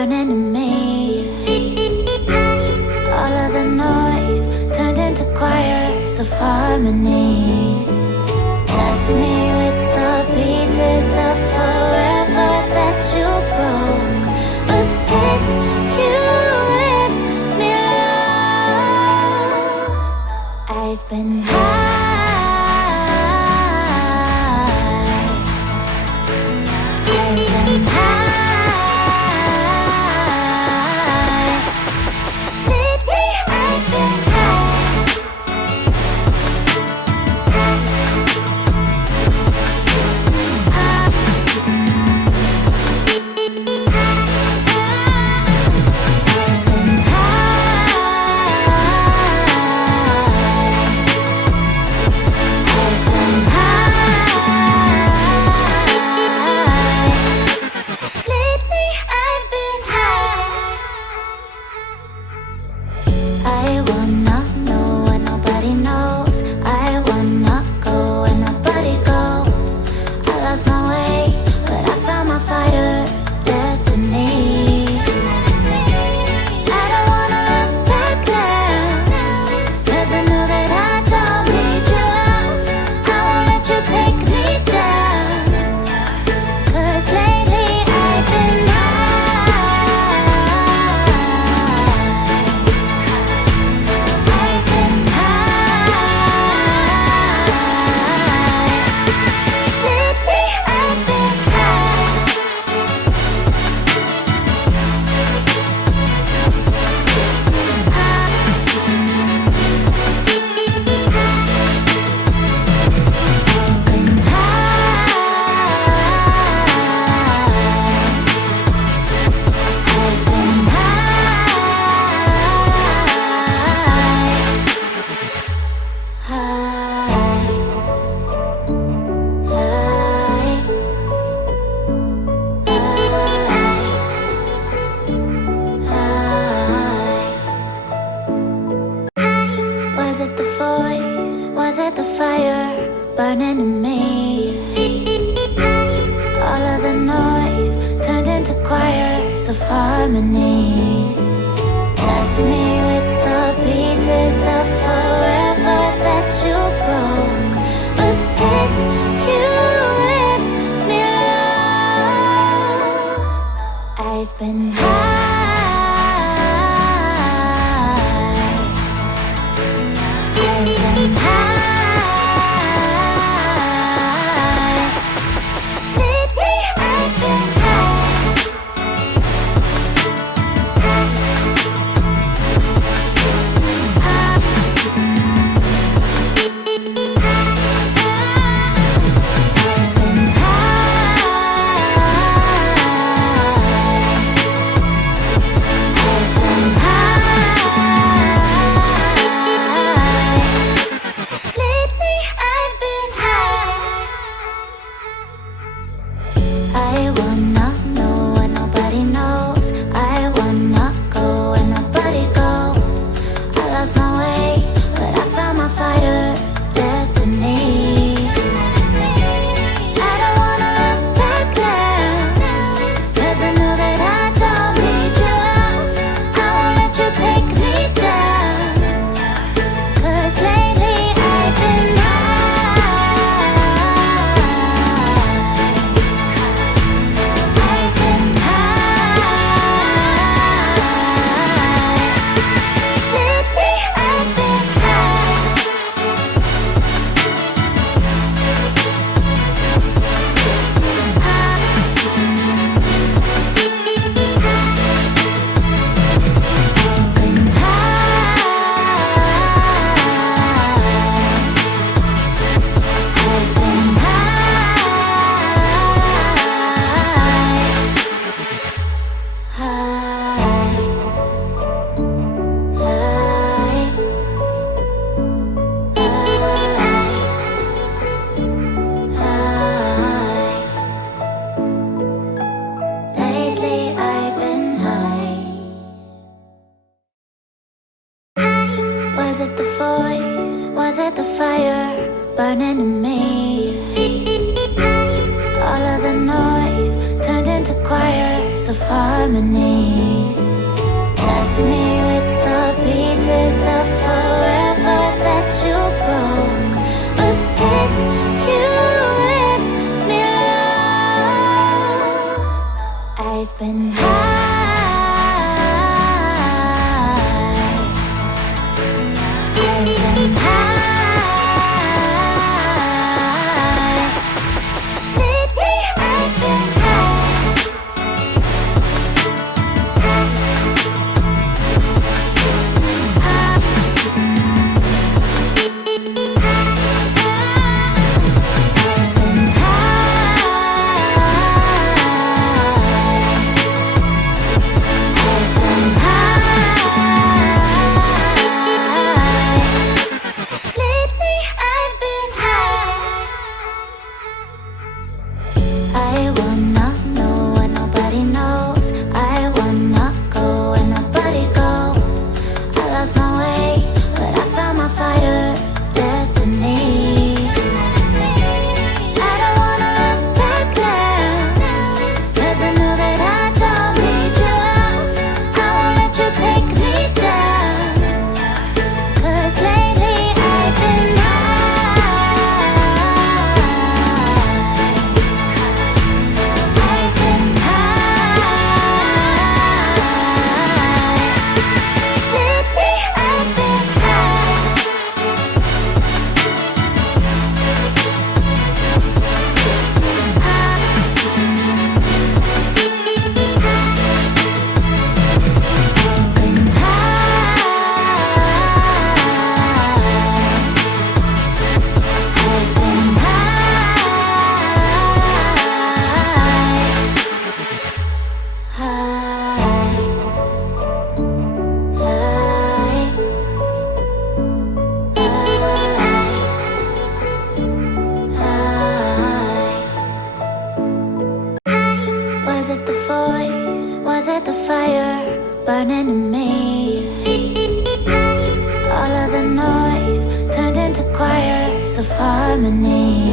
burning in me. All of the noise turned into choirs of harmony. Left me with the pieces of forever that you broke. But since you left me low, I've been high. Burning in me. All of the noise turned into choirs of harmony. Left me with the pieces of forever that you broke. But since you left me low, I've been high. I've been high. burning in me. All of the noise turned into choirs of harmony. Left me with the pieces of forever that you broke. But since you left me low, I've been high. I've been high. Lately I've been I wanna know what nobody knows. I wanna go where nobody goes. I lost my way, but I found my fighter's destiny. I don't wanna look back now, 'cause I know that I don't need your love. I won't let you take me down, 'cause lately I've been Was it the voice? Was it the fire burning in me? All of the noise turned into choirs of harmony.